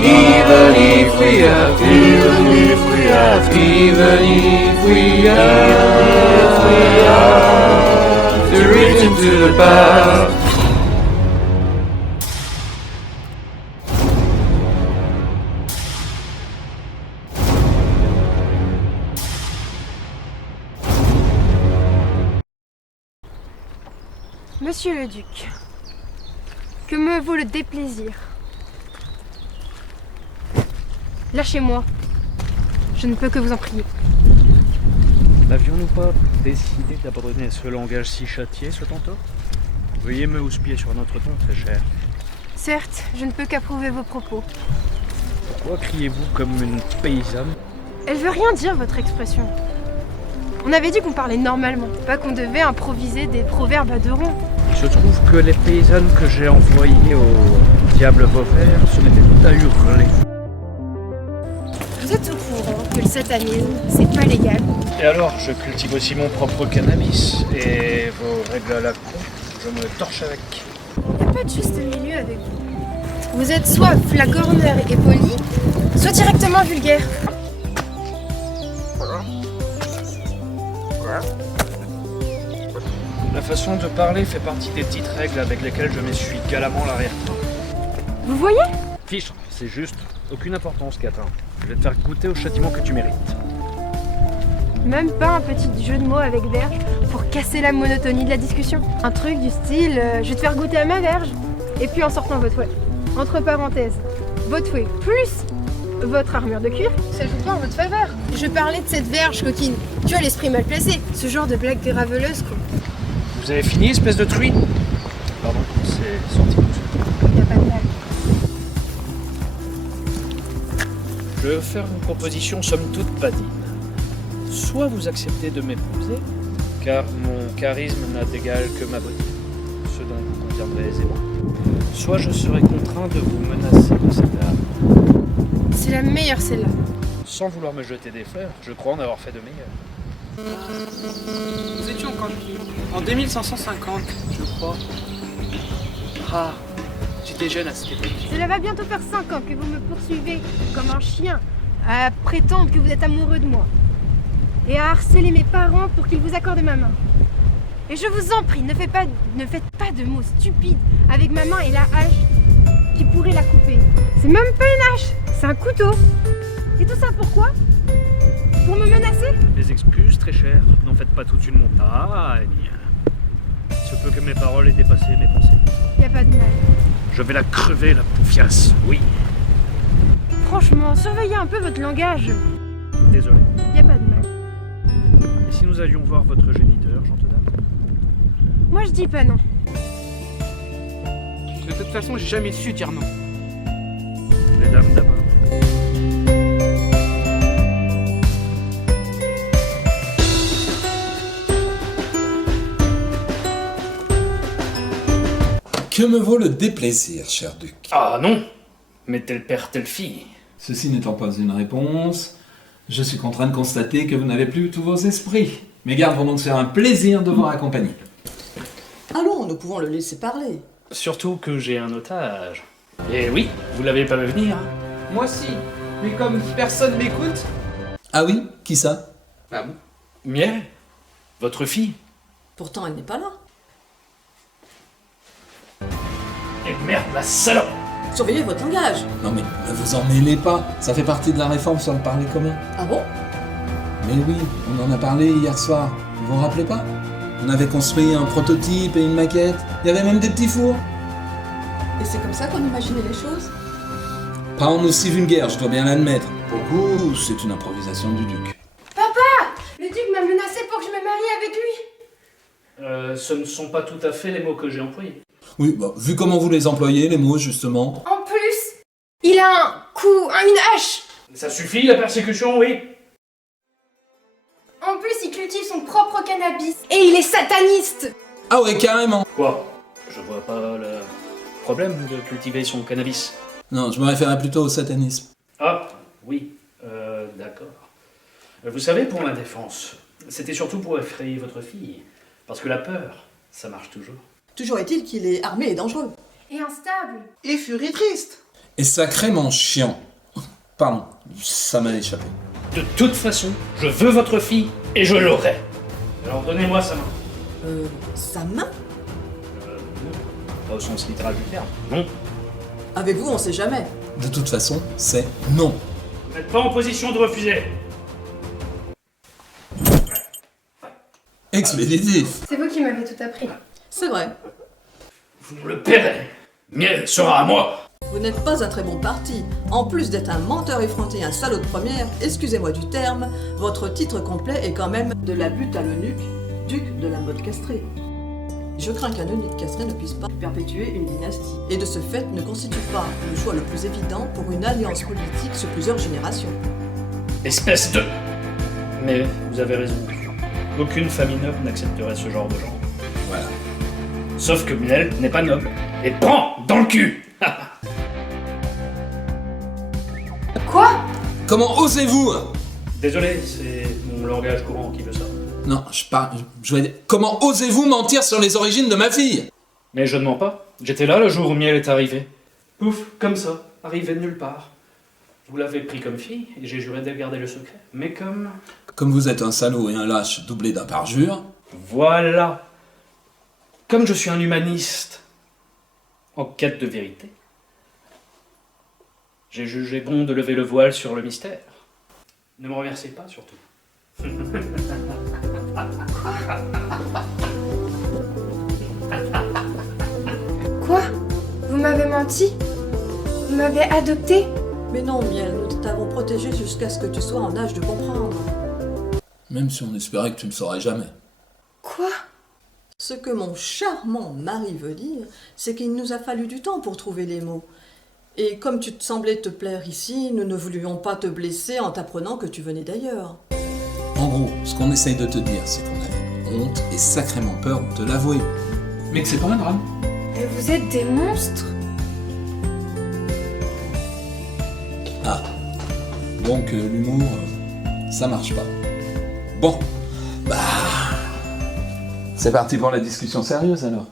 Even if we have to, even if we have to, even if we have to return to the past. Monsieur le duc, que me vaut le déplaisir? Lâchez-moi. Je ne peux que vous en prier. N'avions-nous pas décidé d'abandonner ce langage si châtié, ce tantôt? Veuillez me houspiller sur notre ton, très cher. Certes, je ne peux qu'approuver vos propos. Pourquoi criez-vous comme une paysanne? Elle veut rien dire, votre expression. On avait dit qu'on parlait normalement, pas qu'on devait improviser des proverbes à deux ronds. Il se trouve que les paysannes que j'ai envoyées au diable Vauvert se mettaient toutes à hurler. Vous êtes au courant que le satanisme, c'est pas légal? Et alors, je cultive aussi mon propre cannabis. Et vos règles à la con, je me torche avec. Il n'y a pas de juste milieu avec vous. Vous êtes soit flagorneur et poli, soit directement vulgaire. La façon de parler fait partie des petites règles avec lesquelles je m'essuie galamment l'arrière-train. Vous voyez? Fiche, c'est juste. Aucune importance, Catin. Je vais te faire goûter au châtiment que tu mérites. Même pas un petit jeu de mots avec verge pour casser la monotonie de la discussion. Un truc du style je vais te faire goûter à ma verge. Et puis en sortant votre fouet. Entre parenthèses, votre fouet plus votre armure de cuir, ça joue pas en votre faveur. Je parlais de cette verge, coquine. Tu as l'esprit mal placé. Ce genre de blague graveleuse, quoi. Vous avez fini, espèce de truie? Pardon, c'est sorti tout seul. Y a pas de mal. Je vais faire une proposition somme toute badine. Soit vous acceptez de m'épouser, car mon charisme n'a d'égal que ma beauté, ce dont vous conviendrez aisément. Soit je serai contraint de vous menacer de cette arme. C'est la meilleure, celle-là. Sans vouloir me jeter des fleurs, je crois en avoir fait de meilleurs. Nous étions quand en 2550, je crois. Ah, j'étais jeune à cette époque. Cela va bientôt faire 5 ans que vous me poursuivez comme un chien à prétendre que vous êtes amoureux de moi et à harceler mes parents pour qu'ils vous accordent ma main. Et je vous en prie, ne faites pas de mots stupides avec ma main et la hache qui pourrait la couper. C'est même pas une hache, c'est un couteau. Et tout ça pourquoi? Pour me menacer? Mes excuses, très chères, n'en faites pas toute une montagne. Il se peut que mes paroles aient dépassé mes pensées. Y a pas de mal. Je vais la crever, la poufiasse, oui. Franchement, surveillez un peu votre langage. Désolé. Y a pas de mal. Et si nous allions voir votre géniteur, gente dame? Moi je dis pas non. De toute façon, j'ai jamais su dire non. Les dames d'abord. Que me vaut le déplaisir, cher duc? Ah non! Mais tel père, telle fille. Ceci n'étant pas une réponse, je suis contraint de constater que vous n'avez plus tous vos esprits. Mes gardes vont donc se faire un plaisir de vous raccompagner. Allons, nous pouvons le laisser parler. Surtout que j'ai un otage. Et oui, vous l'avez pas vu venir. Moi si, mais comme personne m'écoute... Ah oui? Qui ça? Ah bon? Miel? Votre fille? Pourtant, elle n'est pas là. Et merde, la salope! Surveillez votre langage. Non mais ne vous en mêlez pas, ça fait partie de la réforme sur le parler commun. Ah bon? Mais oui, on en a parlé hier soir, vous vous rappelez pas? On avait construit un prototype et une maquette, il y avait même des petits fours. Et c'est comme ça qu'on imaginait les choses? Pas en aussi vulgaire, je dois bien l'admettre. Pour vous, c'est une improvisation du duc. Le duc m'a menacé pour que je me marie avec lui. Ce ne sont pas tout à fait les mots que j'ai employés. Oui, bah, vu comment vous les employez, les mots, justement. En plus, il a un une hache. Ça suffit, la persécution, oui? En plus, il cultive son propre cannabis. Et il est sataniste. Ah ouais, carrément. Quoi? Je vois pas le problème de cultiver son cannabis. Non, je me référais plutôt au satanisme. Ah, oui, d'accord. Vous savez, pour ma défense, c'était surtout pour effrayer votre fille. Parce que la peur, ça marche toujours. Toujours est-il qu'il est armé et dangereux. Et instable. Et furie triste. Et sacrément chiant. Pardon, ça m'a échappé. De toute façon, je veux votre fille et je l'aurai. Alors donnez-moi sa main. Sa main? Pas au sens littéral du terme. Non. Avec vous, on sait jamais. De toute façon, c'est non. Vous n'êtes pas en position de refuser. Expéditif. C'est vous qui m'avez tout appris. C'est vrai. Vous me le paierez. Miel sera à moi. Vous n'êtes pas un très bon parti. En plus d'être un menteur effronté et un salaud de première, excusez-moi du terme, votre titre complet est quand même de la butte à l'eunuque, duc de la mode castrée. Je crains qu'un eunuque castré ne puisse pas perpétuer une dynastie, et de ce fait ne constitue pas le choix le plus évident pour une alliance politique sur plusieurs générations. Espèce de... Mais vous avez raison. Aucune famille noble n'accepterait ce genre de genre. Voilà. Sauf que Miel n'est pas noble. Et prends dans le cul. Quoi? Comment osez-vous? Désolé, c'est mon langage courant qui veut ça. Non, je vais dire, comment osez-vous mentir sur les origines de ma fille? Mais je ne mens pas. J'étais là le jour où Miel est arrivée. Pouf, comme ça, arrivé de nulle part. Vous l'avez pris comme fille, et j'ai juré de garder le secret. Mais comme... Comme vous êtes un salaud et un lâche doublé d'un parjure, Voilà. Comme je suis un humaniste en quête de vérité, j'ai jugé bon de lever le voile sur le mystère. Ne me remerciez pas, surtout. Quoi? Vous m'avez menti? Vous m'avez adopté? Mais non, Miel, nous t'avons protégé jusqu'à ce que tu sois en âge de comprendre. même si on espérait que tu ne saurais jamais. Quoi? Ce que mon charmant mari veut dire, c'est qu'il nous a fallu du temps pour trouver les mots. Et comme tu te semblais te plaire ici, nous ne voulions pas te blesser en t'apprenant que tu venais d'ailleurs. En gros, ce qu'on essaye de te dire, c'est qu'on avait honte et sacrément peur de te l'avouer. Mais que c'est pas un drame. Et vous êtes des monstres? Ah. Donc l'humour, ça marche pas. Bon. Bah... C'est parti pour la discussion sérieuse alors.